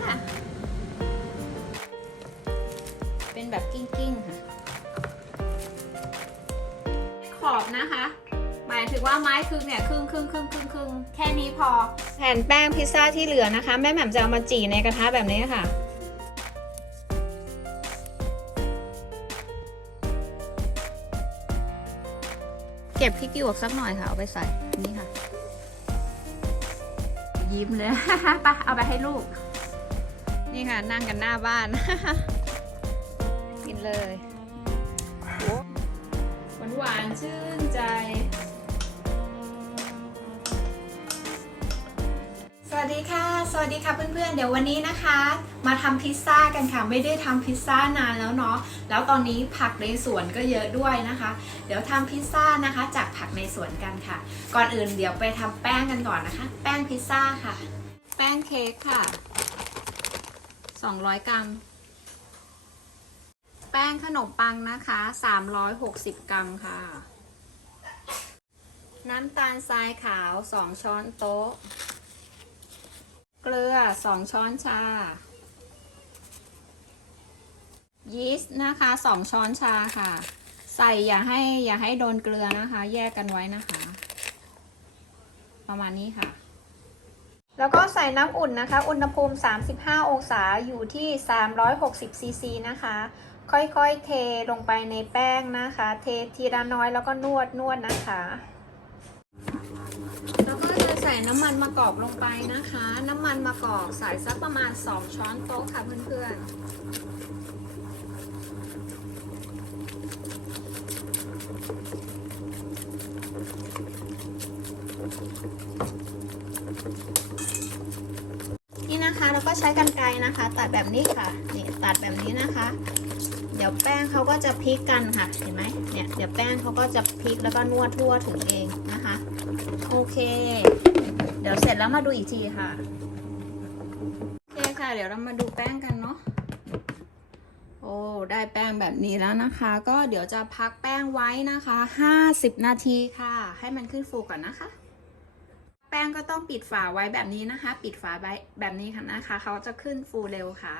แล้วค่ะ เป็นแบบกิ้งๆค่ะ ขอบนะคะ หมายถึงว่าไม้ครึ่งเนี่ยครึ่งครึ่งครึ่งครึ่งครึ่งแค่นี้พอ แผ่นแป้งพิซซ่าที่เหลือนะคะ แม่แหม่มจะเอามาจี่ในกระทะแบบนี้ค่ะเก็บพริกหยวกสักหน่อยค่ะ เอาไปใส่นี่ค่ะ ยิ้มเลย ไปเอาไปให้ลูก นี่ค่ะนั่งกันหน้าบ้าน กินเลยหวานหวานชื่นใจ สวัสดีค่ะ สวัสดีค่ะเพื่อนๆ เดี๋ยววันนี้นะคะ มาทำพิซซ่ากันค่ะ ไม่ได้ทำพิซซ่านานแล้วเนาะ แล้วตอนนี้ผักในสวนก็เยอะด้วยนะคะ เดี๋ยวทำพิซซ่านะคะ จากผักในสวนกันค่ะ ก่อนอื่นเดี๋ยวไปทำแป้งกันก่อนนะคะ แป้งพิซซ่าค่ะ แป้งเค้กค่ะ 200 กรัม แป้งขนมปังนะคะ 360 กรัมค่ะ น้ำตาลทรายขาว 2 ช้อนโต๊ะ เกลือ 2 ช้อนชา ยีสต์นะคะ 2 ช้อนชาค่ะ ใส่อย่าให้อย่าให้โดนเกลือนะคะ แยกกันไว้นะคะ ประมาณนี้ค่ะ แล้วก็ใส่น้ำอุ่นนะคะ อุณหภูมิ 35 องศาอยู่ที่ 360 ซีซีนะคะ ค่อยๆ เทลงไปในแป้งนะคะ เททีละน้อยแล้วก็นวดนวดนะคะ แล้วก็จะใส่น้ำมันมะกอกลงไปนะคะ น้ำมันมะกอกใส่สักประมาณ 2 ช้อนโต๊ะค่ะเพื่อนๆ นี่นะคะเราก็ใช้กันไกรนะคะ ตัดแบบนี้ค่ะนี่ตัดแบบนี้นะคะ เดี๋ยวแป้งเขาก็จะพลิกกันค่ะเห็นไหมเนี่ยเดี๋ยวแป้งเขาก็จะพลิกแล้วก็นวดทั่วถึงเองนะคะ โอเค เดี๋ยวเสร็จแล้วมาดูอีกทีค่ะโอเคค่ะ เดี๋ยวเรามาดูแป้งกันเนาะโอ้ได้แป้งแบบนี้แล้วนะคะ ก็เดี๋ยวจะพักแป้งไว้นะคะ 50 นาทีค่ะ ให้มันขึ้นฟูก่อนนะคะ ป้งก็ต้องปิดฝาไว้แบบนี้นะคะ ปิดฝาไว้แบบนี้ค่ะนะคะ เขาจะขึ้นฟูเร็วค่ะ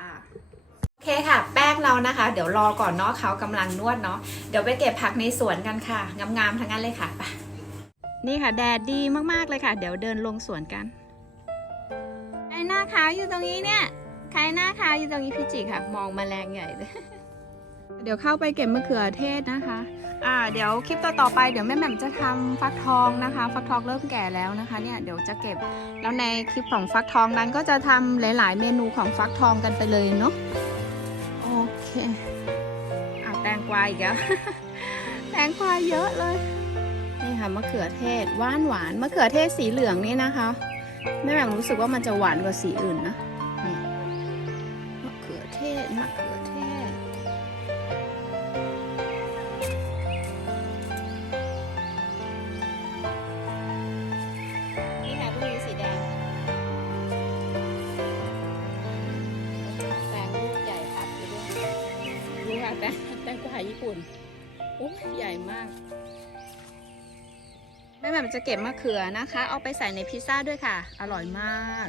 โอเคค่ะ แป้งเรานะคะ เดี๋ยวรอก่อนเนาะเขากำลังนวดเนาะเดี๋ยวไปเก็บผักในสวนกันค่ะงามๆทั้งนั้นเลยค่ะไปนี่ค่ะ แดดดีมากๆเลยค่ะ เดี๋ยวเดินลงสวนกันใครหน้าขาวอยู่ตรงนี้เนี่ยใครหน้าขาวอยู่ตรงนี้พี่จิค่ะ มองแมลงใหญ่เลยเดี๋ยวเข้าไปเก็บมะเขือเทศนะคะ อ่าเดี๋ยวคลิปต่อๆไปเดี๋ยวแม่แหม่มจะทำฟักทองนะคะ ฟักทองเริ่มแก่แล้วนะคะเนี่ยเดี๋ยวจะเก็บแล้วในคลิปของฟักทองนั้นก็จะทำหลาย ๆ เมนูของฟักทองกันไปเลยเนาะโอเคอะแตงกวาอีกแล้วแตงกวาเยอะเลยนี่ค่ะมะเขือเทศหวานหวานมะเขือเทศสีเหลืองนี่นะคะแม่แหม่มรู้สึกว่ามันจะหวานกว่าสีอื่นนะ งแตงกวาญี่ปุ่นโอ้ยใหญ่มากแม่แหม่มจะเก็บมะเขือนะคะ เอาไปใส่ในพิซซ่าด้วยค่ะ อร่อยมาก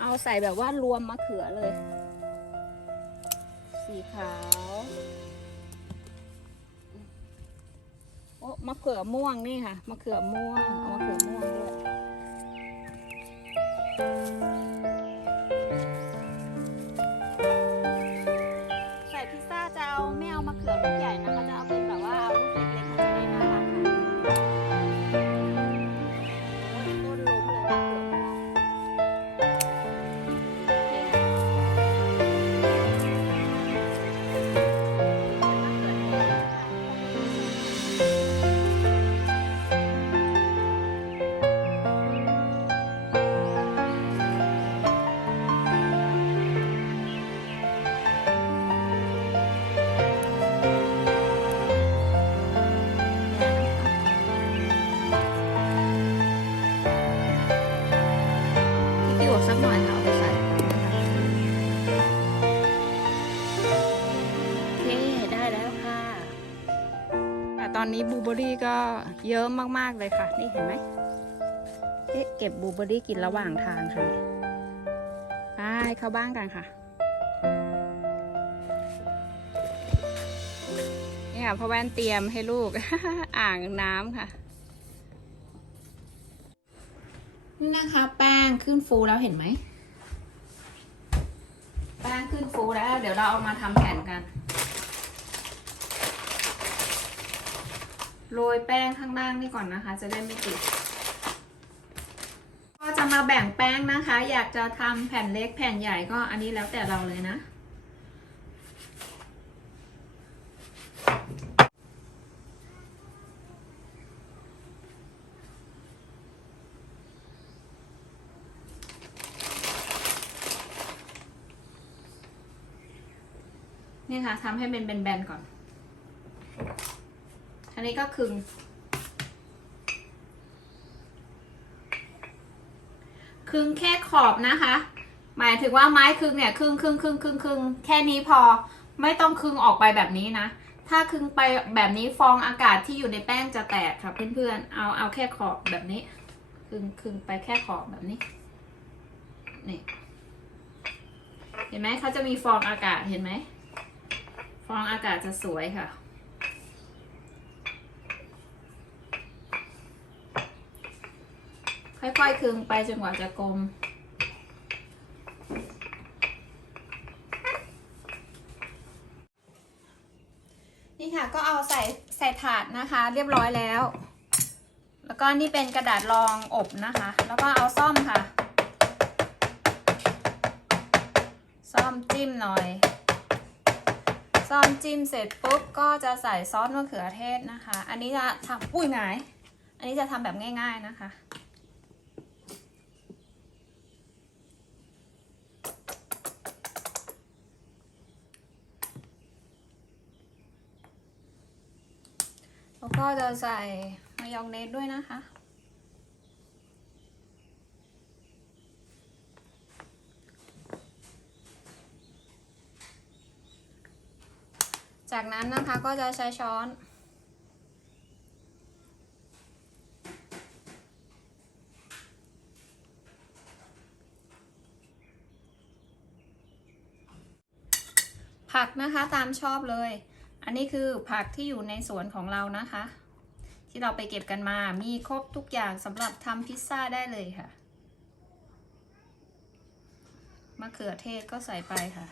เอาใส่แบบว่ารวมมะเขือเลย สีขาวโอ้มะเขือม่วงนี่ค่ะ มะเขือม่วง เอามะเขือม่วงด้วย อนนี้บลูเบอร์รี่ก็เยอะมากๆเลยค่ะ นี่เห็นไหมเอ๊ะเก็บบลูเบอร์รี่กินระหว่างทางค่ะให้เขาบ้างกันค่ะนี่ค่ะพ่อแว่นเตรียมให้ลูกอ่างน้ำค่ะนี่นะคะแป้งขึ้นฟูแล้วเห็นไหมแป้งขึ้นฟูแล้ว เดี๋ยวเราเอามาทำแผ่นกัน โรยแป้งข้างล่างนี่ก่อนนะคะ จะได้ไม่ติด ก็จะมาแบ่งแป้งนะคะ อยากจะทำแผ่นเล็กแผ่นใหญ่ก็อันนี้แล้วแต่เราเลยนะนี่ค่ะทำให้เป็นแบนๆก่อน นนี้ก็คึง คึงแค่ขอบนะคะ หมายถึงว่าไม้คึงเนี่ยคึงคึงคึงคึงคึงแค่นี้พอไม่ต้องคึงออกไปแบบนี้นะ ถ้าคึงไปแบบนี้ฟองอากาศที่อยู่ในแป้งจะแตกค่ะเพื่อนๆ เอาเอาแค่ขอบแบบนี้ คึงคึงไปแค่ขอบแบบนี้ นี่ เห็นไหมเขาจะมีฟองอากาศเห็นไหม ฟองอากาศจะสวยค่ะ ค่อยๆคึงไปจนกว่าจะกลม นี่ค่ะก็เอาใส่ใส่ถาดนะคะ เรียบร้อยแล้ว แล้วก็นี่เป็นกระดาษรองอบนะคะ แล้วก็เอาซ่อมค่ะ ซ่อมจิ้มหน่อย ซ่อมจิ้มเสร็จปุ๊บก็จะใส่ซอสมะเขือเทศนะคะ อันนี้จะทำอุ้ยหงายอันนี้จะทำแบบง่าย ๆนะคะ แล้วก็จะใส่มายองเนสด้วยนะคะจากนั้นนะคะก็จะใช้ช้อน ผักนะคะตามชอบเลย อันนี้คือผักที่อยู่ในสวนของเรานะคะ ที่เราไปเก็บกันมามีครบทุกอย่างสำหรับทำพิซซ่าได้เลยค่ะมะเขือเทศก็ใส่ไปค่ะ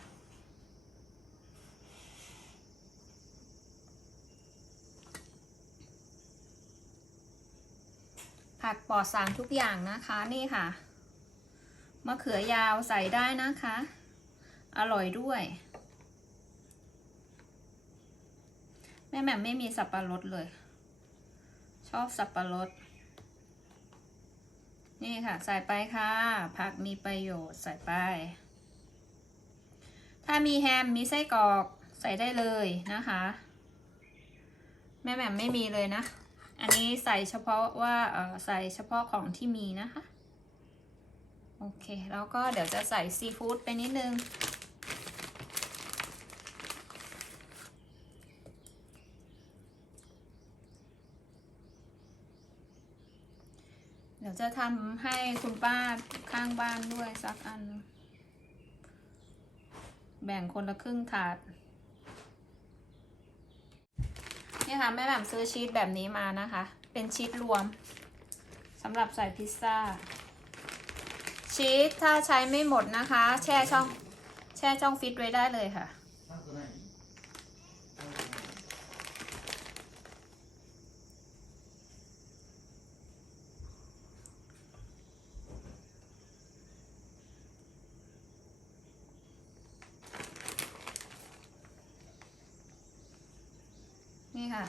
ผักปลอดสารทุกอย่างนะคะนี่ค่ะมะเขือยาวใส่ได้นะคะ อร่อยด้วย แม่แหม่มไม่มีสับปะรดเลย ชอบสับปะรด นี่ค่ะ ใส่ไปค่ะ ผักมีประโยชน์ใส่ไป ถ้ามีแฮมมีไส้กรอกใส่ได้เลยนะคะ แม่แหม่มไม่มีเลยนะ อันนี้ใส่เฉพาะว่าเออใส่เฉพาะของที่มีนะคะ โอเค แล้วก็เดี๋ยวจะใส่ซีฟู้ดไปนิดนึง ดี๋ยวจะทำให้คุณป้าข้างบ้านด้วยสักอัน แบ่งคนละครึ่งถาด นี่ค่ะแม่แบบซื้อชีสแบบนี้มานะคะ เป็นชีสรวมสำหรับใส่พิซซ่า ชีสถ้าใช้ไม่หมดนะคะ แช่ช่อง แช่ช่องฟิตไว้ได้เลยค่ะ นี่ค่ะ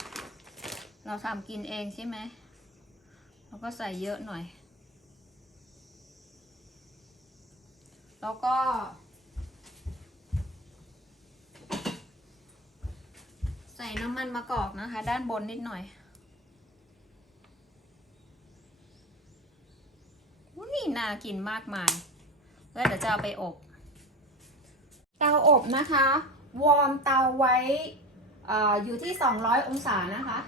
เราทำกินเองใช่ไหมเราก็ใส่เยอะหน่อย แล้วก็ ใส่น้ำมันมะกอกนะคะ ด้านบนนิดหน่อยอุ้ยน่ากินมากมาย แล้วเดี๋ยวจะเอาไปอบ เตาอบนะคะ วอร์มเตาไว้เอ่ออยู่ที่ 200 องศานะคะ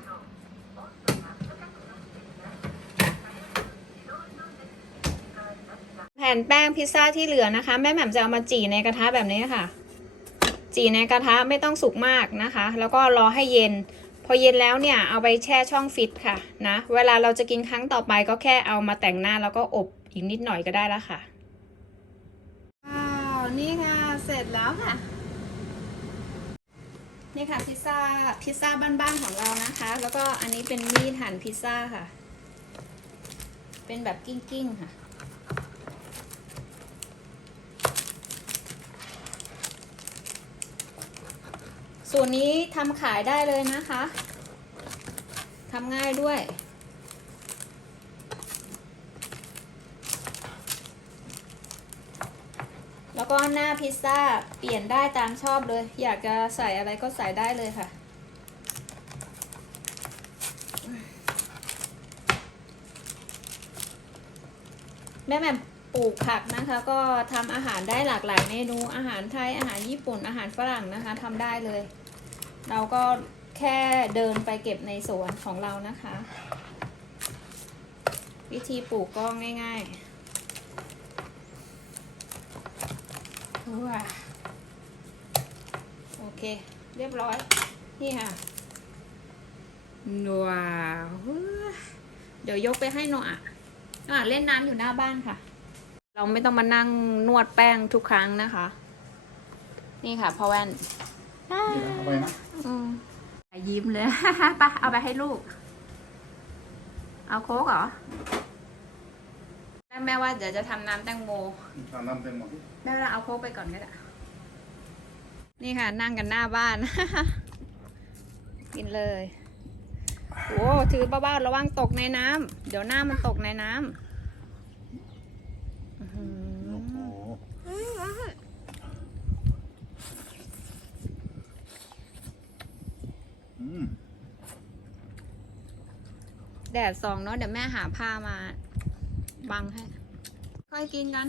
แผ่นแป้งพิซซ่าที่เหลือนะคะ แม่แหม่มจะเอามาจี่ในกระทะแบบนี้ค่ะ จี่ในกระทะไม่ต้องสุกมากนะคะ แล้วก็รอให้เย็น พอเย็นแล้วเนี่ยเอาไปแช่ช่องฟิตค่ะนะเวลาเราจะกินครั้งต่อไปก็แค่เอามาแต่งหน้าแล้วก็อบอีกนิดหน่อยก็ได้แล้วค่ะว้าวนี่ค่ะเสร็จแล้วค่ะ นี่ค่ะพิซซ่าพิซซ่าบ้านๆของเรานะคะ แล้วก็อันนี้เป็นมีดหั่นพิซซ่าค่ะ เป็นแบบกิ้งๆค่ะ ส่วนนี้ทำขายได้เลยนะคะทำง่ายด้วย แล้วก็หน้าพิซซ่าเปลี่ยนได้ตามชอบเลย อยากจะใส่อะไรก็ใส่ได้เลยค่ะแม่แม่ปลูกผักนะคะก็ทำอาหารได้หลากหลายเมนูอาหารไทยอาหารญี่ปุ่นอาหารฝรั่งนะคะทำได้เลย เราก็แค่เดินไปเก็บในสวนของเรานะคะ วิธีปลูกก็ง่ายๆว้าโอเค เรียบร้อย นี่ค่ะว้าวเดี๋ยวยกไปให้โนอะอะเล่นน้ำอยู่หน้าบ้านค่ะ เราไม่ต้องมานั่งนวดแป้งทุกครั้งนะคะ นี่ค่ะพ่อแว่น นี่นะเอาไปนะ อืมยิ้มเลย ไปะเอาไปให้ลูก เอาโค้กเหรอแม่แม่ว่าเดี๋ยวจะทำน้ำแตงโม ทำน้ำเต็มหมดแม่ว่าเอาโค้กไปก่อนก็ได้ นี่ค่ะนั่งกันหน้าบ้าน กินเลย โอ้ถือเบาๆระวังตกในน้ำ เดี๋ยวหน้ามันตกในน้ำอื้อหือ โอ้โหอืม แดดส่องเนาะเดี๋ยวแม่หาผ้ามาบังให้ค่อยกินกัน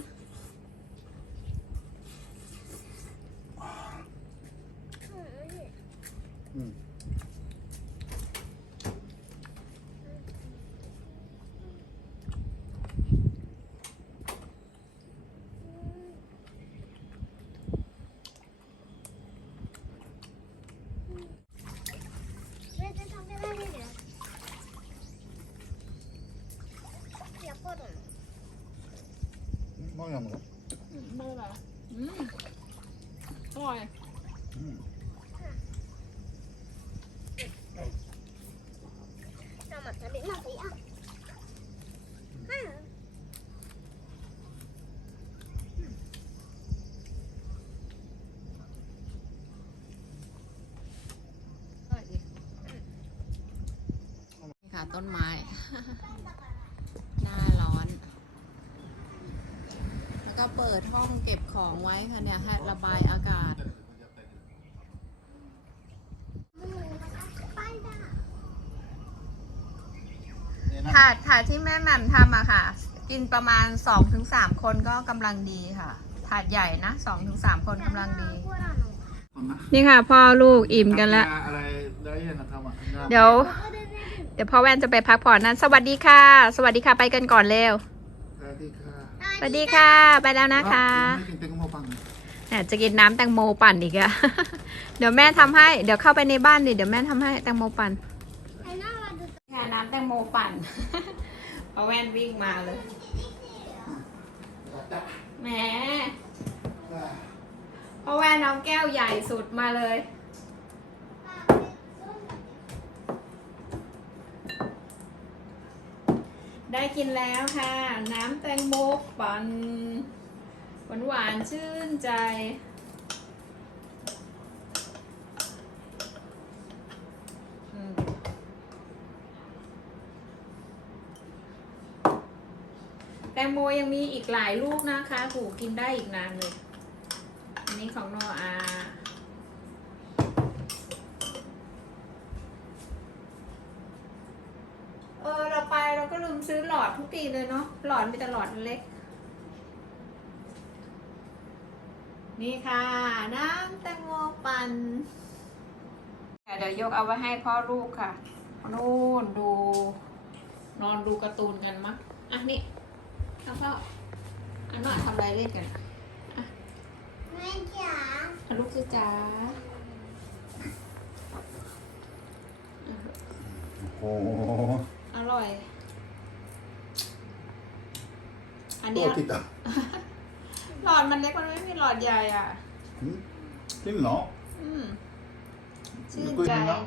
ต้อร่อยอนี่ค่ะต้นไม้ ก็เปิดห้องเก็บของไว้ค่ะเนี่ยให้ระบายอากาศ ถาดถาดที่แม่แหม่มทำอะค่ะ กินประมาณสองถึงสามคนก็กำลังดีค่ะ ถาดใหญ่นะสองถึงสามคนกำลังดี นี่ค่ะ พ่อลูกอิ่มกันแล้วเเดี๋ยว เดี๋ยวพ่อแว่นจะไปพักผ่อนนั้น สวัสดีค่ะ สวัสดีค่ะไปกันก่อนเร็ว สวัสดีค่ะ ไปแล้วนะคะแหมจะกินน้ำแตงโมปั่นอีกอะ เดี๋ยวแม่ทำให้ เดี๋ยวเข้าไปในบ้านดิ เดี๋ยวแม่ทำให้แตงโมปั่นแค่น้ำแตงโมปั่น เอาแว่นวิ่งมาเลย แหม เพราะแว่นน้องแก้วใหญ่สุดมาเลย ได้กินแล้วค่ะ น้ำแตงโมปั่นหวานหวานชื่นใจ แตงโมยังมีอีกหลายลูกนะคะผูกกินได้อีกนานเลย อันนี้ของโนอาเออ เราไปเราก็ลืม ซื้อหลอดทุกทีเลยเนาะหลอดมีแต่หลอดเล็ก นี่ค่ะ น้ำแตงโมปั่นเดี๋ยวยกเอาไว้ให้พ่อลูกค่ะนู่นดู นอนดูการ์ตูนกันมั้งอะนี่เอาพ่ออันน่าทำอะไรเล่นกันแม่จ๋าอะลูกซื้อจ้าโอ้โห อร่อย อันตัเนี้วยติดอะหลอดมันเล็กมันไม่มีหลอดใหญ่อะ จริงเหรอ อืมชื่ไม่นคุยใจกันเนอะ